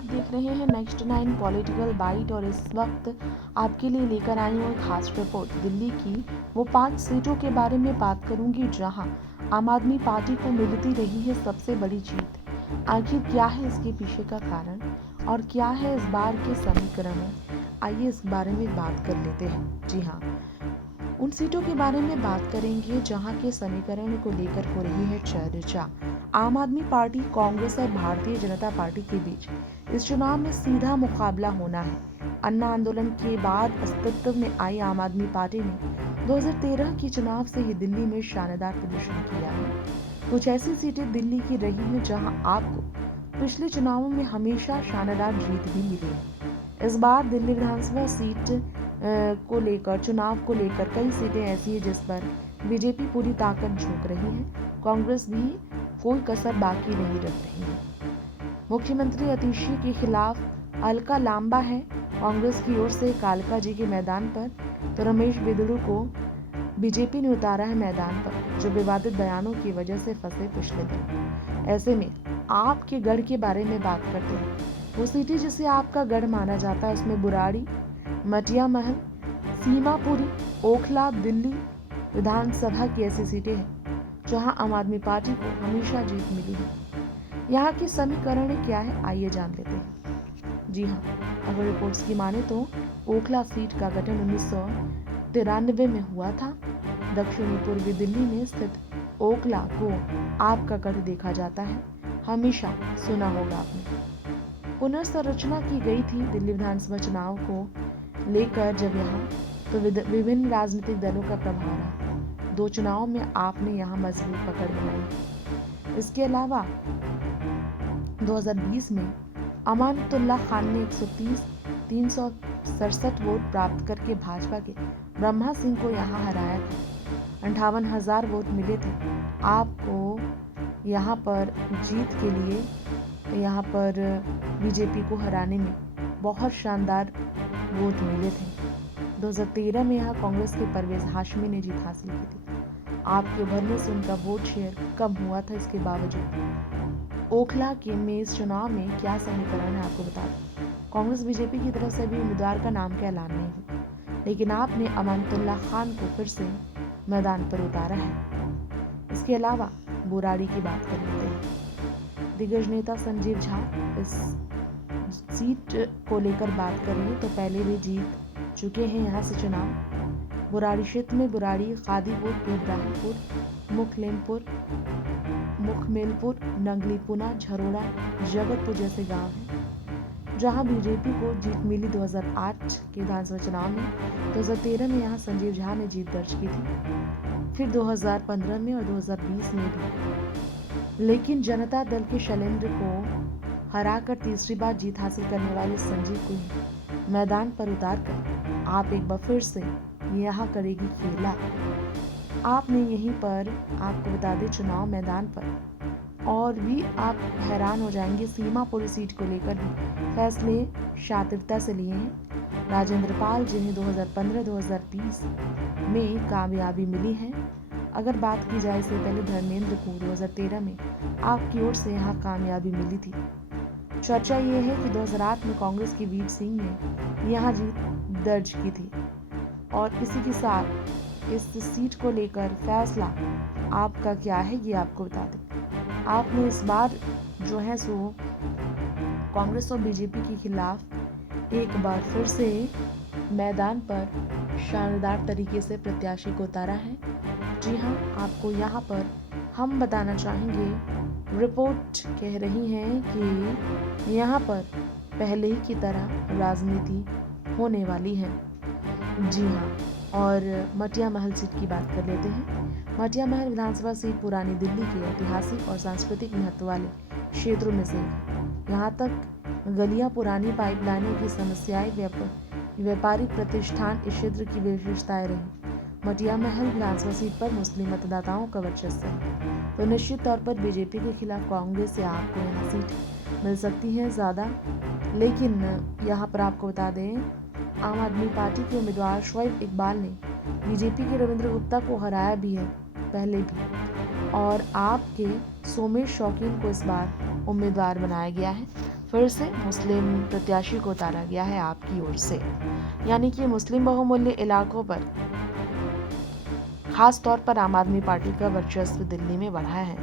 आप देख रहे हैं नेक्स्ट 9 पॉलिटिकल बाइट और इस वक्त आपके लिए लेकर आई हूँ एक खास रिपोर्ट। दिल्ली की वो 5 सीटों के बारे में बात करूंगी जहां आम आदमी पार्टी को मिलती रही है सबसे बड़ी जीत। आखिर क्या है इसके पीछे का कारण और क्या है इस बार के समीकरण? आइए इस बारे में बात कर लेते हैं। जी हाँ, उन सीटों के बारे में बात करेंगे जहां के समीकरण को लेकर हो रही है चर्चा। आम आदमी पार्टी, कांग्रेस और भारतीय जनता पार्टी के बीच इस चुनाव में सीधा मुकाबला होना है। अन्ना आंदोलन के बाद अस्तित्व में आई आम आदमी पार्टी ने 2013 के चुनाव से ही दिल्ली में शानदार प्रदर्शन किया है। कुछ ऐसी सीटें दिल्ली की रही हैं जहां आपको पिछले चुनावों में हमेशा शानदार जीत भी मिली है। इस बार दिल्ली विधानसभा सीट चुनाव को लेकर कई सीटें ऐसी है जिस पर बीजेपी पूरी ताकत झोंक रही है। कांग्रेस भी कोई कसर बाकी नहीं रख रही है। मुख्यमंत्री आतिशी के खिलाफ अलका लांबा है कांग्रेस की ओर से कालका जी के मैदान पर, तो रमेश बिदड़ू को बीजेपी ने उतारा है मैदान पर, जो विवादित बयानों की वजह से फंसे पिछले दिन। ऐसे में आपके गढ़ के बारे में बात करते हैं। वो सीटें जिसे आपका गढ़ माना जाता है उसमें बुराड़ी, मटिया महल, सीमापुरी, ओखला, दिल्ली विधानसभा की ऐसी सीटें हैं जहां आम आदमी पार्टी को हमेशा जीत मिली है। यहाँ के समीकरण क्या है, आइए जान लेते हैं। जी हाँ, अगर रिपोर्ट्स की माने तो ओखला सीट का गठन 1993 में हुआ था। दक्षिणी पूर्वी दिल्ली में स्थित ओखला को आपका गढ़ देखा जाता है, हमेशा सुना होगा आपने। पुनर्संरचना की गई थी दिल्ली विधानसभा चुनाव को लेकर जब यहाँ तो विभिन्न राजनीतिक दलों का प्रभाव रहा। 2 चुनाव में आपने यहाँ मजबूत पकड़ बनाई। इसके अलावा 2020 में अमानतुल्लाह खान ने 367 वोट प्राप्त करके भाजपा के ब्रह्मा सिंह को यहाँ हराया था। 58,000 वोट मिले थे आपको यहाँ पर जीत के लिए। यहाँ पर बीजेपी को हराने में बहुत शानदार वोट मिले थे। 2013 में यहाँ कांग्रेस के परवेज हाशमी ने जीत हासिल की थी। आपके उभरने से उनका वोट शेयर कम हुआ था। इसके बावजूद ओखला के में इस चुनाव में क्या समीकरण है आपको बता दें। कांग्रेस बीजेपी की तरफ से भी उम्मीदवार का नाम का ऐलान नहीं हुआ, लेकिन आपने अमानतुल्लाह खान को फिर से मैदान पर उतारा है। इसके अलावा बुराड़ी की बात कर लेते हैं। दिग्गज नेता संजीव झा इस सीट को लेकर बात करें तो पहले भी जीत चुके हैं यहाँ से चुनाव। बुराड़ी क्षेत्र में बुराड़ी, खादीपुर, इब्राहिमपुर, मुखमेलपुर, नंगलीपुना, झरोड़ा, जगतपुर जैसे गांव हैं जहां बीजेपी को जीत मिली 2008 के विधानसभा चुनाव में। 2013 में यहाँ संजीव झा ने जीत दर्ज की थी, फिर 2015 में और 2020 में भी। लेकिन जनता दल के शैलेंद्र को हराकर तीसरी बार जीत हासिल करने वाले संजीव को मैदान पर उतारकर आप एक बार फिर से यहाँ करेगी खेला। आपने यहीं पर, आपको बता दें, चुनाव मैदान पर और भी आप हैरान हो जाएंगे, सीमापुरी सीट को लेकर भी फैसले शातिरता से लिए हैं। राजेंद्र पाल, जिन्हें 2015-2020 में कामयाबी मिली है। अगर बात की जाए इससे पहले धर्मेंद्र को 2013 में आपकी ओर से यहाँ कामयाबी मिली थी। चर्चा ये है कि 2008 में कांग्रेस की वीर सिंह ने यहाँ जीत दर्ज की थी। और इसी के साथ इस सीट को लेकर फैसला आपका क्या है ये आपको बता दें। आपने इस बार जो है सो कांग्रेस और बीजेपी के खिलाफ एक बार फिर से मैदान पर शानदार तरीके से प्रत्याशी को उतारा है। जी हाँ, आपको यहाँ पर हम बताना चाहेंगे, रिपोर्ट कह रही है कि यहाँ पर पहले ही की तरह राजनीति होने वाली है। जी हाँ, और मटिया महल सीट की बात कर लेते हैं। मटिया महल विधानसभा सीट पुरानी दिल्ली के ऐतिहासिक और सांस्कृतिक महत्व वाले क्षेत्रों में से एक। यहाँ तक गलियाँ, पुरानी पाइपलाइनों की समस्याएं, व्यापारिक प्रतिष्ठान इस क्षेत्र की विशेषताएं रही। मटिया महल विधानसभा सीट पर मुस्लिम मतदाताओं का वर्चस्व है, तो निश्चित तौर पर बीजेपी के खिलाफ कांग्रेस से आपको यहाँ सीट मिल सकती है ज़्यादा। लेकिन यहाँ पर आपको बता दें, आम आदमी पार्टी के उम्मीदवार शोएब इकबाल ने बीजेपी के रविंद्र गुप्ता को हराया भी है पहले भी, और आपके सोमेश शौकीन को इस बार उम्मीदवार बनाया गया है। फिर से मुस्लिम प्रत्याशी को उतारा गया है आपकी ओर से, यानी कि मुस्लिम बहुमूल्य इलाकों पर खास तौर पर आम आदमी पार्टी का वर्चस्व दिल्ली में बढ़ा है।